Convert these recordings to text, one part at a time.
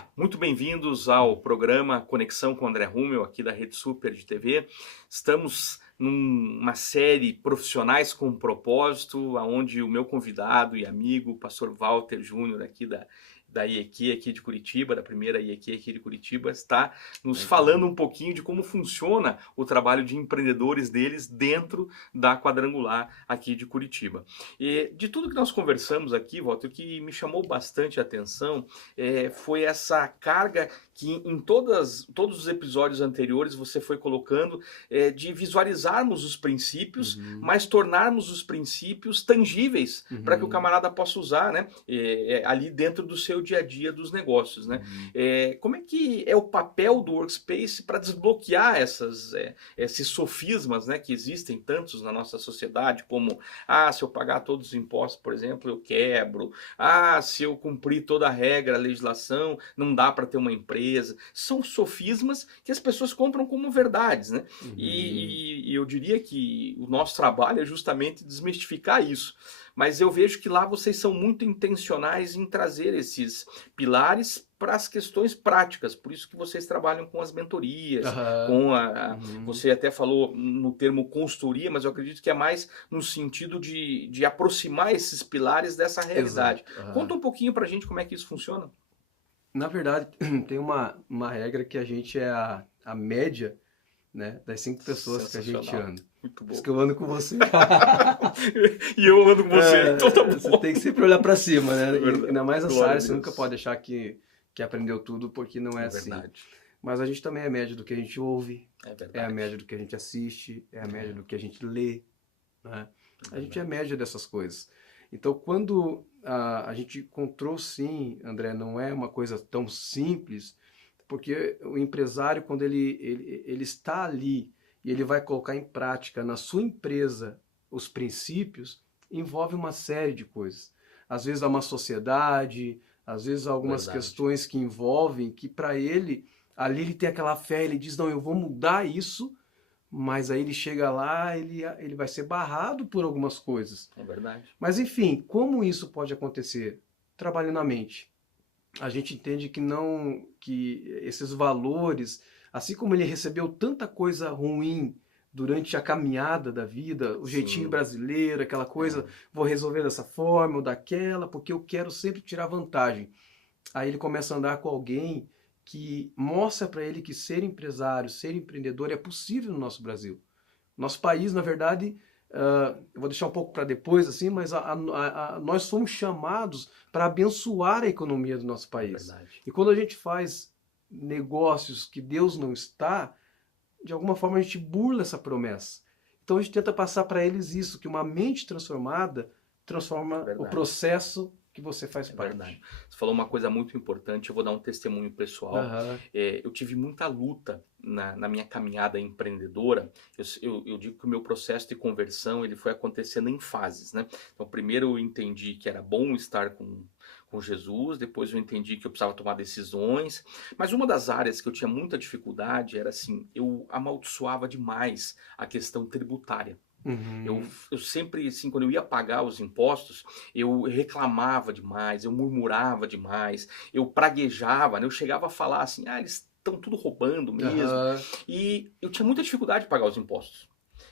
Olá, muito bem-vindos ao programa Conexão com André Rummel, aqui da Rede Super de TV. Estamos numa série Profissionais com Propósito, onde o meu convidado e amigo, o pastor Walter Júnior, aqui da IEQ aqui de Curitiba, da primeira IEQ aqui de Curitiba, está nos falando um pouquinho de como funciona o trabalho de empreendedores deles dentro da Quadrangular aqui de Curitiba. E de tudo que nós conversamos aqui, Walter, o que me chamou bastante a atenção foi essa carga que em todos os episódios anteriores você foi colocando de visualizarmos os princípios, mas tornarmos os princípios tangíveis para que o camarada possa usar, né, ali dentro do seu dia a dia dos negócios, né? Como é que é o papel do Workspace para desbloquear esses sofismas, né, que existem tantos na nossa sociedade, como, se eu pagar todos os impostos, por exemplo, eu quebro, se eu cumprir toda a regra, a legislação, não dá para ter uma empresa. São sofismas que as pessoas compram como verdades, né? E eu diria que o nosso trabalho é justamente desmistificar isso. Mas eu vejo que lá vocês são muito intencionais em trazer esses pilares para as questões práticas, por isso que vocês trabalham com as mentorias, você até falou no termo consultoria, mas eu acredito que é mais no sentido de aproximar esses pilares dessa realidade. Exato. Conta um pouquinho para a gente como é que isso funciona. Na verdade, tem uma regra que a gente é a média, né, das 5 pessoas que a gente anda. Muito bom. Por isso que eu ando com você. E eu ando com você, então tá bom. Você tem que sempre olhar para cima, né? Ainda mais nessa Glória área, a você Deus. nunca pode achar que aprendeu tudo, porque não é assim. Verdade. Mas a gente também é a média do que a gente ouve, É verdade. é a média do que a gente assiste, é a média do que a gente lê, né? A gente é a média dessas coisas. Então, quando a gente encontrou, sim, André, não é uma coisa tão simples, porque o empresário, quando ele está ali e ele vai colocar em prática na sua empresa os princípios, envolve uma série de coisas. Às vezes há uma sociedade, às vezes há algumas questões que envolvem, que para ele, ali ele tem aquela fé, ele diz, não, eu vou mudar isso, mas aí ele chega lá, ele vai ser barrado por algumas coisas. É verdade. Mas enfim, como isso pode acontecer? Trabalhando na mente. A gente entende que esses valores, assim como ele recebeu tanta coisa ruim durante a caminhada da vida, o jeitinho brasileiro, aquela coisa, vou resolver dessa forma ou daquela, porque eu quero sempre tirar vantagem. Aí ele começa a andar com alguém que mostra para ele que ser empresário, ser empreendedor é possível no nosso Brasil. Nosso país, na verdade, eu vou deixar um pouco para depois, assim, mas nós fomos chamados para abençoar a economia do nosso país. E quando a gente faz negócios que Deus não está, de alguma forma a gente burla essa promessa. Então a gente tenta passar para eles isso, que uma mente transformada transforma o processo que você faz parte. Verdade. Você falou uma coisa muito importante, eu vou dar um testemunho pessoal. Eu tive muita luta na minha caminhada empreendedora. Eu digo que o meu processo de conversão ele foi acontecendo em fases, né? Então primeiro eu entendi que era bom estar com Jesus, depois eu entendi que eu precisava tomar decisões, mas uma das áreas que eu tinha muita dificuldade era assim, eu amaldiçoava demais a questão tributária. Eu sempre, assim, quando eu ia pagar os impostos, eu reclamava demais, eu murmurava demais, eu praguejava, né? Eu chegava a falar assim, eles estão tudo roubando mesmo. E eu tinha muita dificuldade de pagar os impostos.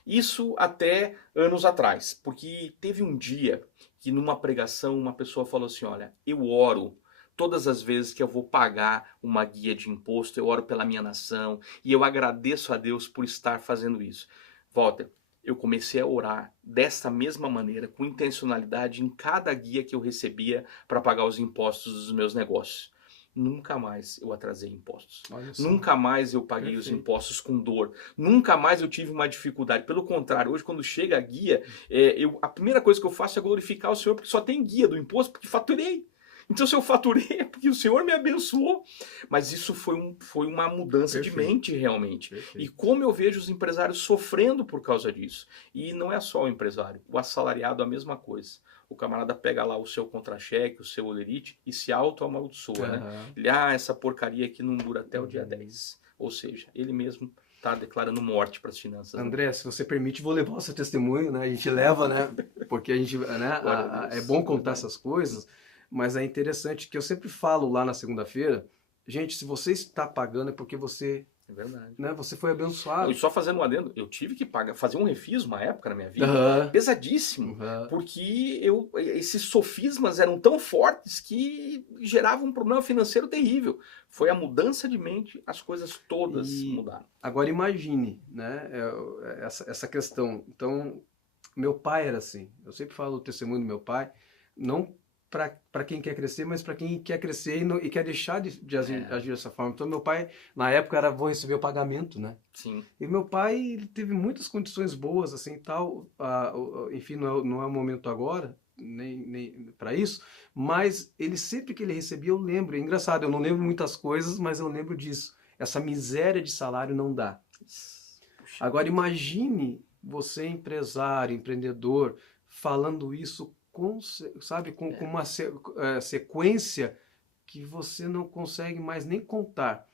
Isso até anos atrás, porque teve um dia que numa pregação uma pessoa falou assim, olha, eu oro todas as vezes que eu vou pagar uma guia de imposto, eu oro pela minha nação e eu agradeço a Deus por estar fazendo isso. Walter, eu comecei a orar dessa mesma maneira, com intencionalidade em cada guia que eu recebia para pagar os impostos dos meus negócios. Nunca mais eu atrasei impostos. Nunca mais eu paguei os impostos com dor. Nunca mais eu tive uma dificuldade. Pelo contrário, hoje quando chega a guia, a primeira coisa que eu faço é glorificar o Senhor, porque só tem guia do imposto, porque faturei. Então se eu faturei é porque o Senhor me abençoou. Mas isso foi uma mudança de mente realmente. E como eu vejo os empresários sofrendo por causa disso. E não é só o empresário, o assalariado a mesma coisa. O camarada pega lá o seu contra-cheque, o seu olerite e se auto-amaldiçoa, né? Ele, essa porcaria aqui não dura até o dia 10. Ou seja, ele mesmo está declarando morte para as finanças. André, se você permite, vou levar o seu testemunho, né? A gente leva, né? Porque a gente, né? É bom contar essas coisas, mas é interessante que eu sempre falo lá na segunda-feira, Gente, se você está pagando é porque você... É verdade. Né, você foi abençoado. E só fazendo um adendo, eu tive que fazer um refis uma época na minha vida, pesadíssimo, porque esses sofismas eram tão fortes que geravam um problema financeiro terrível. Foi a mudança de mente, as coisas todas mudaram. Agora imagine, né, essa questão. Então, meu pai era assim. Eu sempre falo o testemunho do meu pai, não para quem quer crescer, mas para quem quer crescer e quer deixar de agir dessa forma. Então, meu pai, na época, era vou receber o pagamento, né? Sim. E meu pai, ele teve muitas condições boas, assim, tal. Enfim, não é o momento agora, nem para isso, mas ele sempre que ele recebia, eu lembro. É engraçado, eu não lembro muitas coisas, mas eu lembro disso. Essa miséria de salário não dá. Agora, imagine você, empresário, empreendedor, falando isso sabe, com uma sequência que você não consegue mais nem contar.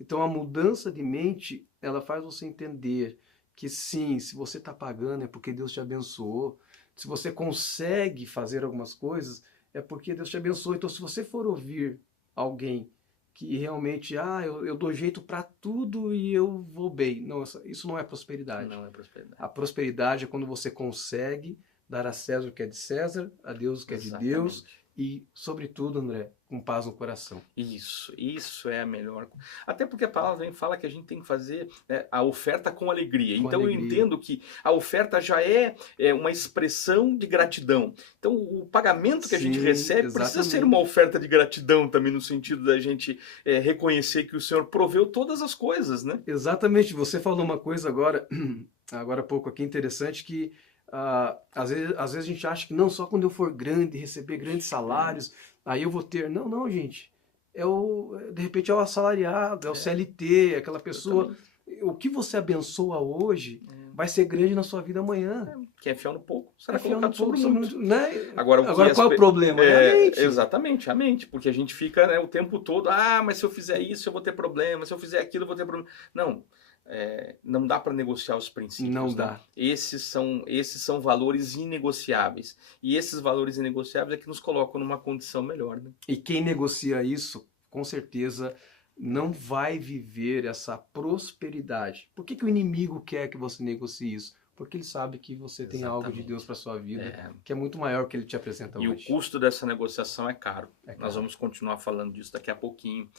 Então a mudança de mente, ela faz você entender que sim, se você está pagando é porque Deus te abençoou. Se você consegue fazer algumas coisas, é porque Deus te abençoou. Então se você for ouvir alguém que realmente, eu dou jeito para tudo e eu vou bem. Não, isso não é prosperidade. Não é prosperidade. A prosperidade é quando você consegue dar a César o que é de César, a Deus o que é de Deus, e, sobretudo, André, com paz no coração. Isso é a melhor. Até porque a palavra fala que a gente tem que fazer a oferta com alegria. Então eu entendo que a oferta já é uma expressão de gratidão. Então o pagamento que a gente recebe precisa ser uma oferta de gratidão também, no sentido da gente reconhecer que o Senhor proveu todas as coisas, né? Exatamente. Você falou uma coisa agora há pouco aqui interessante, que às vezes a gente acha que não, só quando eu for grande, receber grandes salários, aí eu vou ter. Não, gente. De repente é o assalariado, é o CLT, aquela pessoa. O que você abençoa hoje vai ser grande na sua vida amanhã. Quem é fiel no pouco será colocado sobre muito. Né? Agora qual é o problema? É a mente. Exatamente, a mente. Porque a gente fica o tempo todo, mas se eu fizer isso eu vou ter problema, se eu fizer aquilo eu vou ter problema. Não. Não dá para negociar os princípios. Não dá. Né? Esses são valores inegociáveis. E esses valores inegociáveis é que nos colocam numa condição melhor. Né? E quem negocia isso, com certeza, não vai viver essa prosperidade. Por que o inimigo quer que você negocie isso? Porque ele sabe que você tem algo de Deus para sua vida, que é muito maior que ele te apresenta hoje. E o custo dessa negociação é caro. Nós vamos continuar falando disso daqui a pouquinho.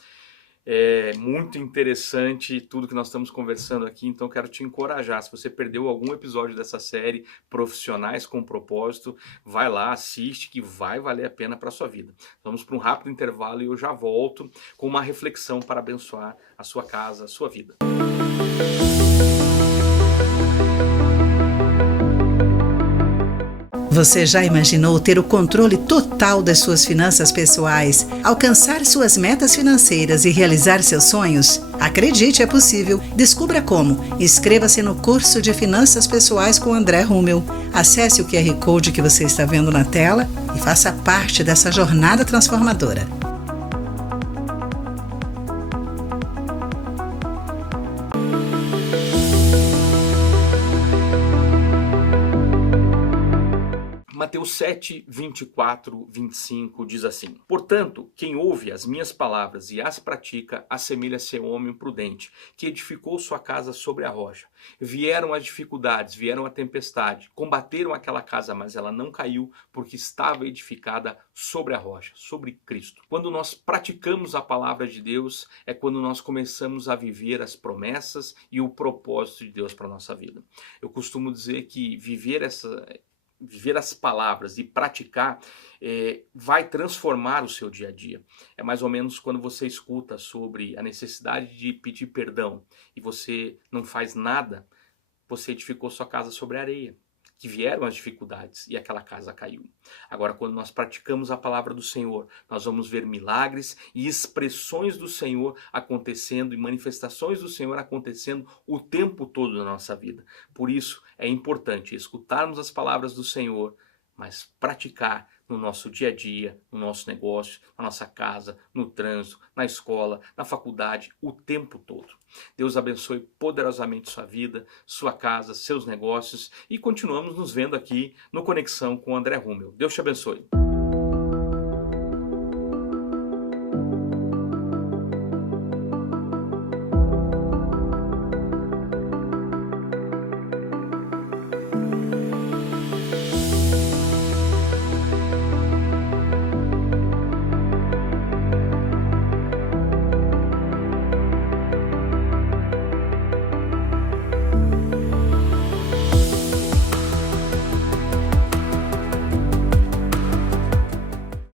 É muito interessante tudo que nós estamos conversando aqui, então quero te encorajar. Se você perdeu algum episódio dessa série Profissionais com Propósito, vai lá, assiste, que vai valer a pena para a sua vida. Vamos para um rápido intervalo e eu já volto com uma reflexão para abençoar a sua casa, a sua vida. Você já imaginou ter o controle total das suas finanças pessoais, alcançar suas metas financeiras e realizar seus sonhos? Acredite, é possível. Descubra como. Inscreva-se no curso de Finanças Pessoais com André Rummel. Acesse o QR Code que você está vendo na tela e faça parte dessa jornada transformadora. Mateus 7, 24, 25 diz assim: Portanto, quem ouve as minhas palavras e as pratica, assemelha-se a um homem prudente, que edificou sua casa sobre a rocha. Vieram as dificuldades, vieram a tempestade, combateram aquela casa, mas ela não caiu, porque estava edificada sobre a rocha, sobre Cristo. Quando nós praticamos a palavra de Deus, é quando nós começamos a viver as promessas e o propósito de Deus para a nossa vida. Eu costumo dizer que viver as palavras e praticar vai transformar o seu dia a dia. É mais ou menos quando você escuta sobre a necessidade de pedir perdão e você não faz nada, você edificou sua casa sobre areia, que vieram as dificuldades e aquela casa caiu. Agora, quando nós praticamos a palavra do Senhor, nós vamos ver milagres e expressões do Senhor acontecendo e manifestações do Senhor acontecendo o tempo todo na nossa vida. Por isso, é importante escutarmos as palavras do Senhor, mas praticar no nosso dia a dia, no nosso negócio, na nossa casa, no trânsito, na escola, na faculdade, o tempo todo. Deus abençoe poderosamente sua vida, sua casa, seus negócios e continuamos nos vendo aqui no Conexão com André Rummel. Deus te abençoe.